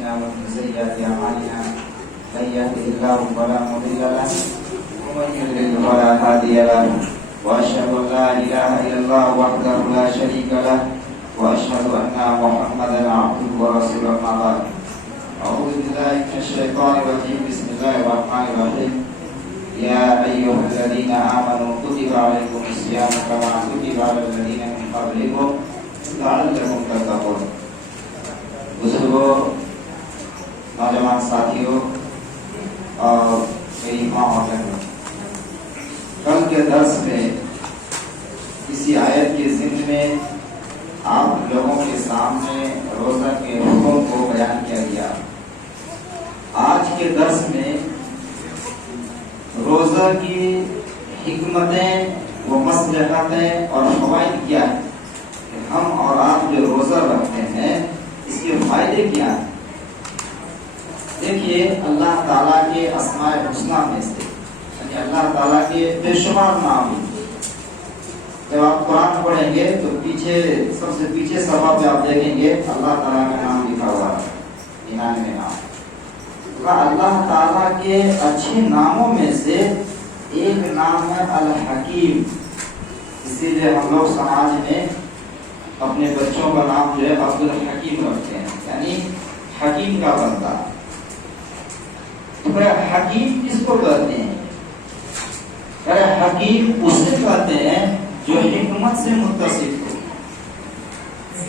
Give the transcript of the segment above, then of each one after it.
أنفسنا ومن سيئات أعمالنا من يهده الله فلا مضل له ومن يضلل فلا هادي له وأشهد أن لا إله إلا الله وحده لا شريك له وأشهد أن محمدا عبده ورسوله أما بعد أعوذ بالله من الشيطان الرجيم بسم الله الرحمن الرحيم يا أيها الذين آمنوا كتب عليكم الصيام كما كتب على الذين من قبلكم لعلكم تتقون. बुजुर्गों, नौजवान साथियों और मेरी माँ और बहनों, कल के दर्स में इसी आयत के ज़िम्न में आप लोगों के सामने रोज़ा के हुक्म को बयान किया गया. आज के दर्स में रोज़ा की हिकमतें व मसलहतें और फ़वाइद क्या है, हम और आप जो रोज़ा रखते हैं इसके फायदे क्या हैं. देखिए, अल्लाह ताला के अस्माए हुस्ना में से यानी अल्लाह ताला के बेशुमार नाम हैं. जब आप कुरान पढ़ेंगे तो पीछे सबसे पीछे सफ़ा पे आप देखेंगे अल्लाह ताला का नाम लिखा हुआ है, 99 नाम. अल्लाह ताला के अच्छे नामों में से एक नाम है अल हकीम. इसीलिए हम लोग समाज में अपने बच्चों का नाम जो है अब्दुल हकीम रखते हैं, यानी हकीम का बंदा. तो हकीम किसको कहते हैं? हकीम उसे कहते हैं जो हिकमत से मुत्तसिफ हो.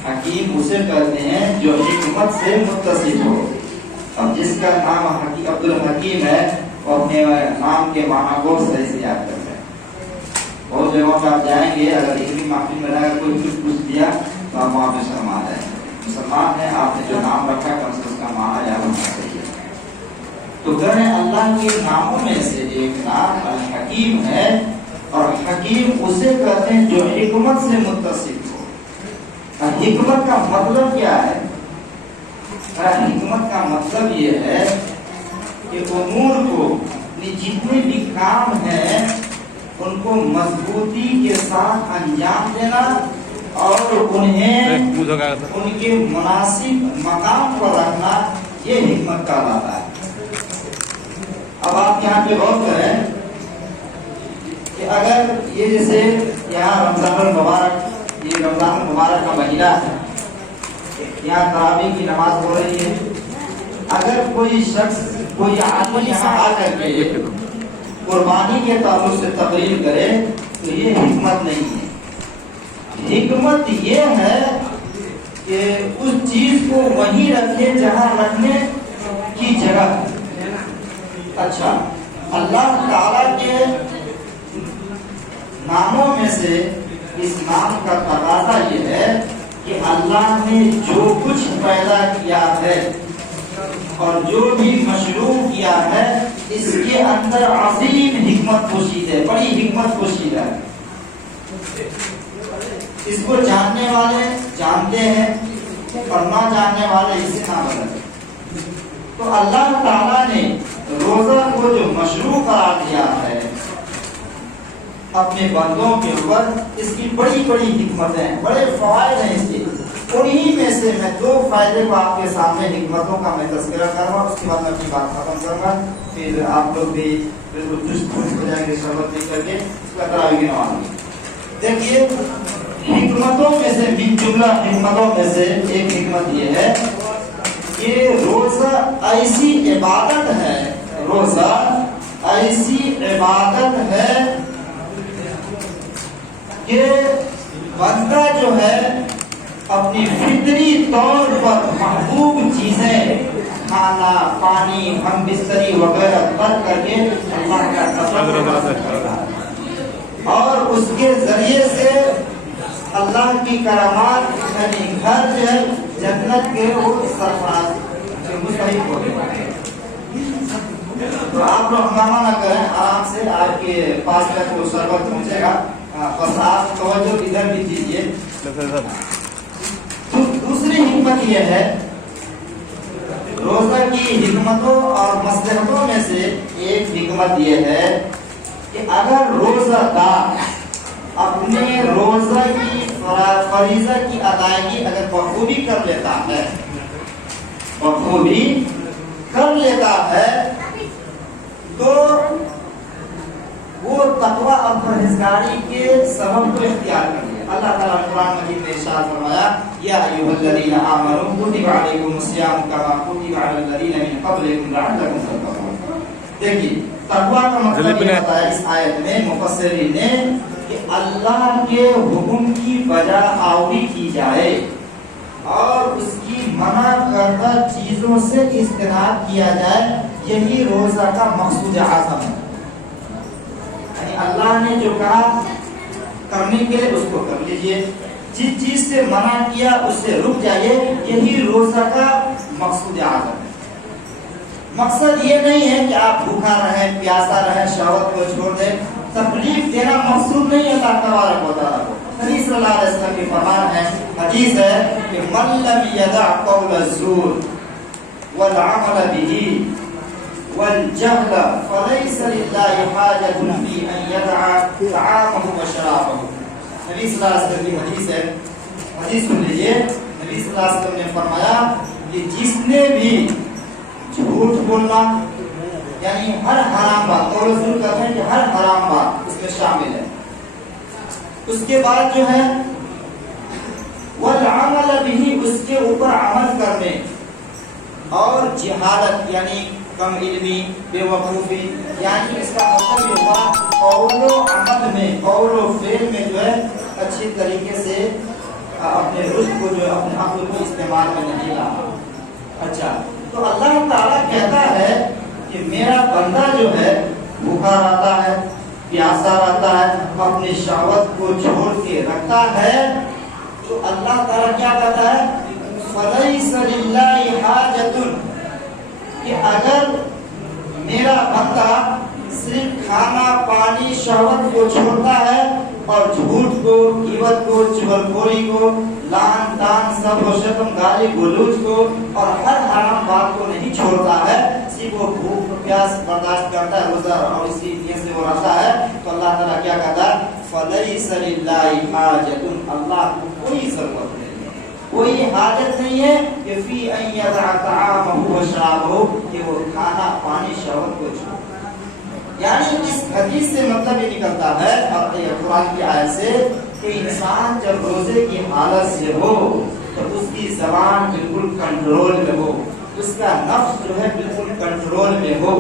हकीम उसे कहते हैं जो हिकमत से मुत्तसिफ हो. अब जिसका नाम अब्दुल हकीम है वो अपने नाम के माना को सही से याद करते हैं. बहुत जगहों पर आप जाएंगे, अगर इतनी माफी में अगर कोई कुछ पूछ दिया तो आप वहाँ पे शर्मा जाएंगे. मुसलमान है, आपने जो नाम रखा कम से उसका माना याद होना चाहिए. तो कहें अल्लाह के नामों में से एक नाम अल हकीम है, और हकीम उसे कहते हैं जो हिकमत से मुत्तसिफ हो. हिकमत का मतलब क्या है? हिकमत का मतलब ये है कि उमूर को, जितने भी काम हैं उनको मजबूती के साथ अंजाम देना और उन्हें उनके मुनासिब मकाम पर रखना, ये हिकमत का कहलाता है. अब आप यहाँ पे गौर करें कि अगर ये जैसे यहाँ रमजान मुबारक, ये रमजान मुबारक का महीना है, यहाँ तरावी की नमाज हो रही है. अगर कोई शख्स, कोई आदमी यहाँ आकर के कुर्बानी के ताल्लुक से तकरीर करे तो ये हिकमत नहीं है. हिकमत ये है कि उस चीज को वहीं रखे जहाँ रखने की जगह. अच्छा, अल्लाह ताला के नामों में से इस नाम का तकाज़ा ये है कि अल्लाह ने जो कुछ पैदा किया है और जो भी मशरू किया है इसके अंदर अजीम हिकमत पोशीद है, बड़ी हिकमत पोशीद है. इसको जानने वाले जानते हैं और ना जानने वाले इससे ना बदलते. तो अल्लाह ताला ने रोजा को जो मशरू करार दिया है अपने बंदों के ऊपर, इसकी बड़ी बड़ी हिकमतें हैं, बड़े फवायद हैं इसके. उन्हीं में से मैं 2 फायदे को आपके सामने हिकमतों का मैं तज़किरा करूँगा, उसके बाद मैं अपनी बात खत्म करूँगा. फिर आप लोग भी बिल्कुल चुस्त हो जाएंगे शरबत पी करके इसका तरावी की नमाज़. देखिए, हिकमतों में से, बिन जुमला हिकमतों में से एक हिकमत ये है कि रोज़ा ऐसी इबादत है, रोज़ा ऐसी इबादत है कि बंदा जो है अपनी फितरी तौर पर महबूब चीजें, खाना पानी हम बिस्तरी वगैरह तर्क करके अल्लाह का और उसके जरिए से अल्लाह की करामात, यानी घर जो है जन्नत के वो सरफराज मुस्तहिक हो गए. तो आप लोग हंगामा ना करें, आराम से आपके पास तक वो शरबत पहुंचेगा, बस आप तवज्जो इधर भी दीजिए. तो दूसरी हिकमत यह है, रोजा की हिकमतों और मसलहतों में से एक हिकमत यह है कि अगर रोजादार अपने रोजा की फरीजा की अदायगी अगर बखूबी कर लेता है बखूबी कर लेता है तो वो तकवा और परहेजगारी के सबब को इख्तियार कर लिया। अल्लाह ताला कुरान मजीद में इरशाद फरमाया, या अय्युहल्लज़ीना आमनू कुतिबा अलैकुमुस्सियाम कमा कुतिबा अलल्लज़ीना मिन क़ब्लिकुम लअल्लकुम तत्तक़ून। देखिए तकवा का मतलब ये बताया इस आयत में मुफस्सिरीन ने कि अल्लाह के हुक्म की बजाय आवरी की जाए और उसकी मना करदा चीजों से इज्तनाब किया जाए, यही रोजा का मकसूद आज़म है। यानी अल्लाह ने जो कहा करने के लिए उसको कर लीजिए, जिस चीज से मना किया उससे रुक जाइए, यही रोजा का मकसूद आज़म है। मकसद ये नहीं है कि आप भूखा रहें, प्यासा रहें, शहवत को छोड़ दें, तकलीफ देना मकसूद नहीं है अल्लाह तबारक व तआला को। नबी सल्लल्लाहु अलैहि वसल्लम की फरमान है, हदीस है कि मन लम यदा कौल ज़ूर वल अमल बिही वल जहल फलैसा लिल्लाहि हाजतुन फी अन यदअ तआमहु व शराबहु। नबी सल्लल्लाहु अलैहि वसल्लम की हदीस है, हदीस सुन लीजिए। नबी सल्लल्लाहु अलैहि वसल्लम ने फरमाया कि जिसने भी झूठ बोलना यानी हर हराम बात, और रसूल कहते हैं कि हर हराम बात इसमें शामिल है, उसके बाद जो है वल अमल बिही, उसके ऊपर अमल करने, और जिहालत यानी कम इल्मी, बेवकूफी, यानी इसका मतलब ये हुआ कौलो अमल में, कौलो फेल में जो है अच्छी तरीके से अपने रुश्द को जो अपने अक्ल को इस्तेमाल में नहीं लाना। अच्छा, तो अल्लाह ताला कहता है कि मेरा बंदा जो है भूखा रहता है, प्यासा रहता है, अपनी शहवत को छोड़ के रखता है, तो अल्लाह ताला क्या कहता है, फलैसा लिल्लाहि हाजतुन, कि अगर मेरा बंदा सिर्फ खाना पानी शहवत को छोड़ता है और झूठ को, गिबत को, चुगलखोरी को, लान तान, सब शतम, गाली गलौज को और हर हराम बात को नहीं छोड़ता है, सिर्फ वो भूख प्यास बर्दाश्त करता है, रोजा और इसी नियत से वो रहता है, तो अल्लाह ताला क्या कहता है, फलैसा लिल्लाहि हाजतुन, अल्लाह को कोई जरूरत नहीं है, कोई हाजत नहीं है कि फी अन यदअ तआमहु व शराबहु, कि वो खाना पानी शहवत को छोड़े। यानी इस हदीस से मतलब ये निकलता है और कुरान की आयत से कि इंसान जब रोजे की हालत से हो तो उसकी जबान बिल्कुल कंट्रोल में हो, उसका नफ्स जो है बिल्कुल कंट्रोल में हो,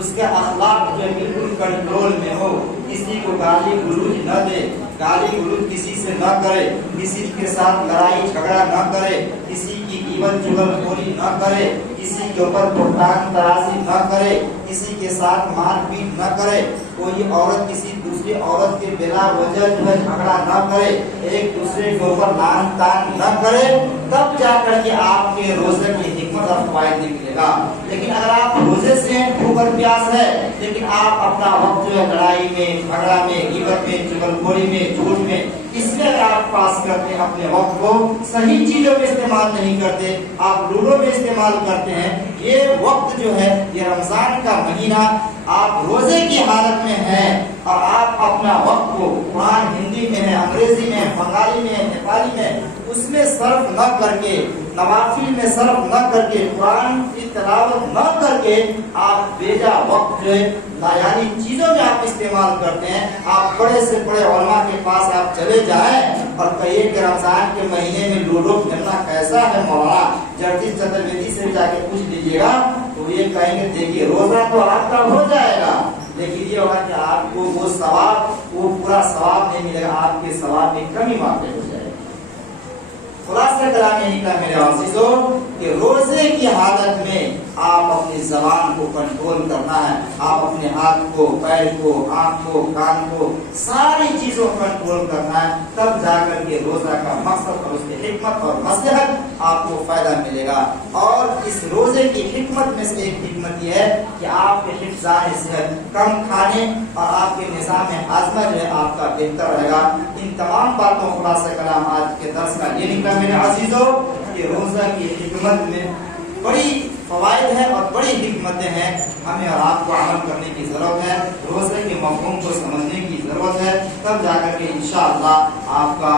उसका अखलाक जो है बिल्कुल कंट्रोल में हो, किसी को गाली गलौज न दे, गाली गलौज किसी से न करे, किसी के साथ लड़ाई झगड़ा न करे, किसी की गिबत चुगलखोरी न करे, किसी के ऊपर बुहतान तराजी न करे, किसी के साथ मारपीट न करे, कोई औरत किसी दूसरी औरत के बिना वजह जो है झगड़ा न करे, एक दूसरे के ऊपर लान तान न करे, तब जाकर के आपके रोजे की हिकमत और फायदा निकलेगा। लेकिन अगर आप रोजे से भूख और प्यास है, लेकिन आप अपना वक्त जो है लड़ाई में, झगड़ा में, गिबत में, चुगलखोरी में, झूठ में, इसमें अगर आप पास करते हैं अपने वक्त को, सही चीजों में इस्तेमाल नहीं करते, आप लूडो में इस्तेमाल करते हैं, ये वक्त जो है, ये रमजान का महीना आप रोजे की हालत में हैं और आप अपना वक्त को कुरान हिंदी में है, अंग्रेजी में, बंगाली में, नेपाली में, उसमें सर्फ न करके, नवाफिल में सर्फ न करके, कुरान की तिलावत न करके आप बेजा वक्त जो है यानी चीजों में आप इस्तेमाल करते हैं। आप बड़े से बड़े उलमा के पास आप चले जाएं और कहिए कि रमजान के महीने में लूडो खेलना कैसा है मौलाना, जगदीश चतुर्वेदी से जाके पूछ लीजिएगा, तो ये कहेंगे देखिए रोजा तो आपका हो जाएगा, लेकिन ये होगा कि आपको वो सवाब, वो पूरा सवाब नहीं मिलेगा, आपके सवाब में कमी वाक़ई हो जाएगी। खुलासा कलाम यही का मेरे अज़ीज़ों कि रोजे की हालत में आप अपनी जबान को कंट्रोल करना है, आप अपने हाथ को, पैर को, आंख को, कान को, सारी चीजों को कंट्रोल करना है, तब जाकर के रोजा का मकसद और उसकी हिकमत और मसलहत आपको फायदा मिलेगा। और इस रोजे की हिकमत में से एक हिकमत यह है कि आपके हिफ्ज़ान सेहत, कम खाने और आपके निज़ाम हाज़मा जो है आपका बेहतर रहेगा। इन तमाम बातों खुलासा कलाम आज के दर्स का ये निकला मेरे अज़ीज़ों कि रोजा की हिकमत में बड़ी फवाइद है और बड़ी हिकमतें हैं, हमें और आपको अमल करने की जरूरत है, रोजे के मफ़हूम को समझने की ضرورت ہے، تب جا کر کے انشاءاللہ آپ کا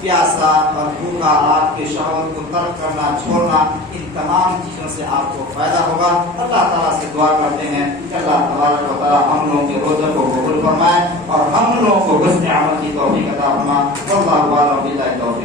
پیاسا اور بھوکا، آپ کے شہوت کو ترک کرنا چھوڑنا، ان تمام چیزوں سے آپ کو فائدہ ہوگا۔ اللہ تعالیٰ سے دعا کرتے ہیں کہ اللہ تبارک و تعالیٰ ہم لوگوں کے روزے کو قبول فرمائے اور ہم لوگوں کو حسن عمل کی توفیق عطا فرمائے۔ واللہ اعلم باللہ۔